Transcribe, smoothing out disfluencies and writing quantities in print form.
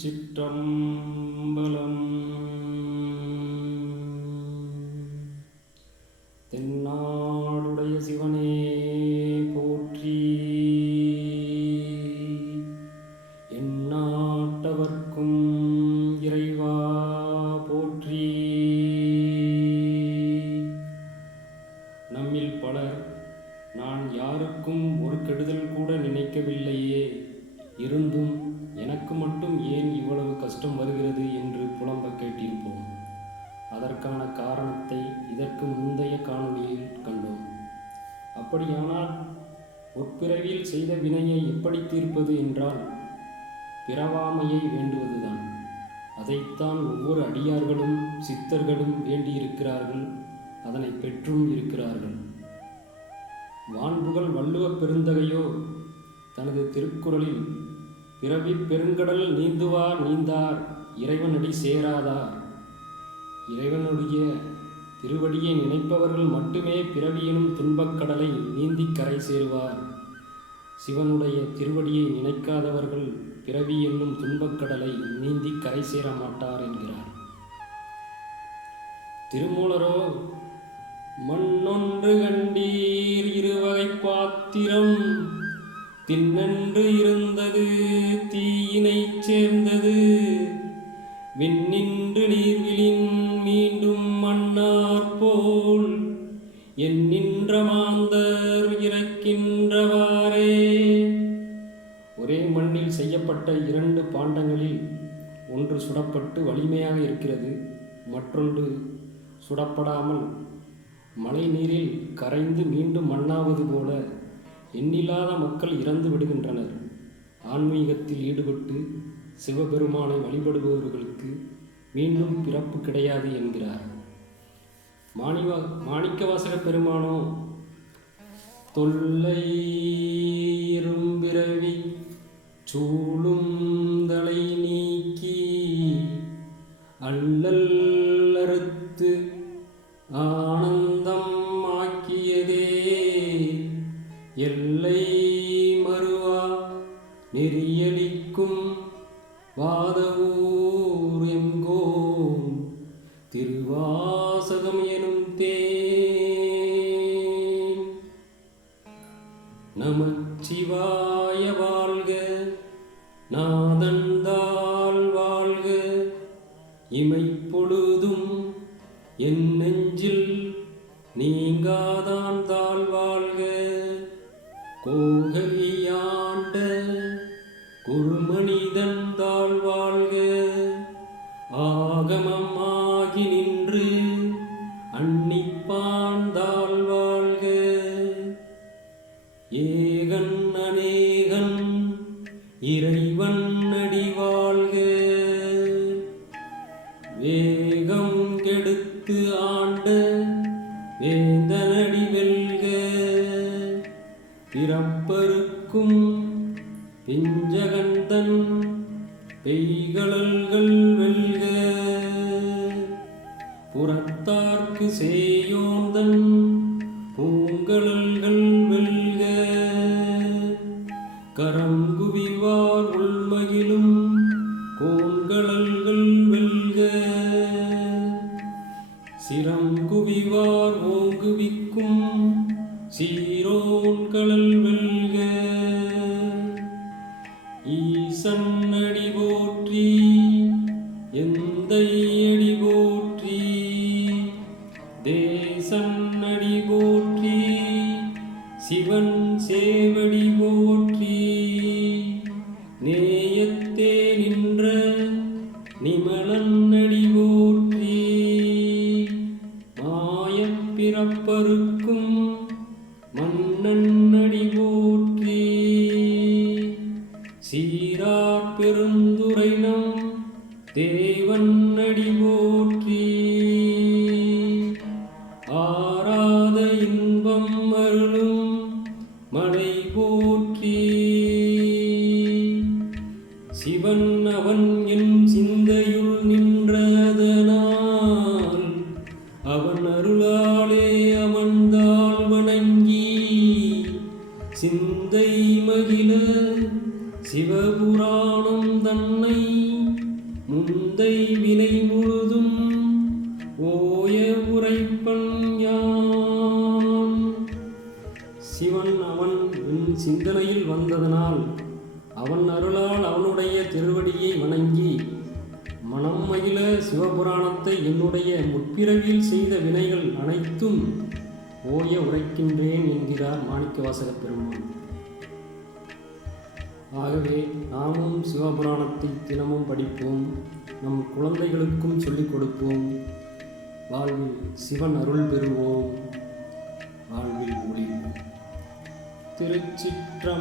திருச்சிற்றம்பலம். தென்னாடுடைய சிவனே போற்றி, எந்நாட்டவர்க்கும் இறைவா போற்றி. நம்மில் பலர் நான் யாருக்கும் ஒரு கெடுதல் கூட நினைக்கவில்லையே, இருந்தும் எனக்கு மட்டும் ஏன் இவ்வளவு கஷ்டம் வருகிறது என்று புலம்ப கேட்டிருப்போம். அதற்கான காரணத்தை இதற்கு முந்தைய காணொளியில் கண்டோம். அப்படியானால் உட்பிறவியில் செய்த வினையை எப்படி தீர்ப்பது என்றால் பிறவாமையை வேண்டுவதுதான். அதைத்தான் ஒவ்வொரு அடியார்களும் சித்தர்களும் வேண்டியிருக்கிறார்கள், அதனை பெற்றும் இருக்கிறார்கள். வான்புகழ் வள்ளுவப் பெருந்தகையோ தனது திருக்குறளில் பிறவி பெருங்கடல் நீந்துவார் நீந்தார் இறைவனடி சேராதார், இறைவனுடைய திருவடியை நினைப்பவர்கள் மட்டுமே பிறவி எனும் துன்பக்கடலை நீந்தி கரை சேருவார், சிவனுடைய திருவடியை நினைக்காதவர்கள் பிறவி என்னும் துன்பக்கடலை நீந்தி கரை சேர மாட்டார் என்கிறார். திருமூலரோ மண்ணொன்று கண்டீர் இருவகை பாத்திரம், திண்ணென்று இருந்தது தீயினைச் சேர்ந்தது, விண்ணின்று நீர்விழின் மீண்டும் மன்னார் போல், எண்ணின்ற மாந்தர் இறக்கின்றவாறே. ஒரே மண்ணில் செய்யப்பட்ட இரண்டு பாண்டங்களில் ஒன்று சுடப்பட்டு வலிமையாக இருக்கிறது, மற்றொன்று சுடப்படாமல் மழை நீரில் கரைந்து மீண்டும் மண்ணாவது போல எண்ணில்லாத மக்கள் இறந்து விடுகின்றனர். ஆன்மீகத்தில் ஈடுபட்டு சிவபெருமானை வழிபடுபவர்களுக்கு மீண்டும் பிறப்பு கிடையாது என்கிறார். மாணிக்கவாசக பெருமானோ தொல்லை இரும்பிறவி சூழும் தலை நீக்கி அல்லல் அறுத்து ஆனந்தம் ஆக்கியதே, எல்லை மறுவா நெறியலிக்கும் வாதவூர் எங்கோம் திருவாசகம் எனும் தேன். நமச்சிவாய வாழ்க, நாதந்தாள் வாழ்க, இமைப்பொழுதும் என் நெஞ்சில் நீங்காதான் தாழ் வாழ்க, கோகலியாண்ட குருமனிதன் தாழ் வாழ்க, ஆகமம் ஆகி நின்று அன்னிப்பான் தாழ் வாழ்க, ஏகன் அநேகன் இறைவன் அடி வாழ்க, வேகம் கெடுத்து ஆண்ட வேந்தனடி வெல்க, பிறப்பருக்கும் பிஞ்சகந்தன் பெய்களல்கள் வெல்க, புறத்தார்க்கு சேயோந்தன் பூங்கலல்கள் வெல்க, கரங்குவிவார் உள்மகிழும் கோண்களல்கள் வெல்க, சிரங்குவிவார் ஓங்குவிக்கும் சீரோன்களல் வெல்க, ஈசன் அடி போற்றி எந்தை அடி போற்றி, தேசன் அடி போற்றி சிவன் சேவடி போற்றி, நேயத்தே நின்ற நிமலன் அடி போற்றி, மாயப் பிறப்பருக்கும் மன்னன் அடி போற்றி, சீரார் பெருந்துரைனம் தேவன் அடி போற்றி, ஆராத இன்பம் அருளும் மலை போற்றி, சிவன் அவன் என் சிந்தையுள் நின்றதனால் அவன் அருளாலே அவன்தாள் வணங்கி, சிந்தை மகிழ சிவபுராணம் தன்னை சிந்தை வினை முழுதும் ஓய உரைப்பன் யான். சிவன் அவன் என் சிந்தனையில் வந்ததனால் அவன் அருளால் அவனுடைய திருவடியை வணங்கி மனம் மகிழ சிவபுராணத்தை என்னுடைய முற்பிறவியில் செய்த வினைகள் அனைத்தும் ஓய உரைக்கின்றேன் என்கிறார் மாணிக்கவாசகப் பெருமான். ஆகவே நாமும் சிவபுராணத்தை தினமும் படிப்போம், நம் குழந்தைகளுக்கும் சொல்லிக் கொடுப்போம். வாழ்வில் சிவன் அருள் பெறுவோம், வாழ்வில் ஒளிவோம். திருச்சிற்றம்பலம்.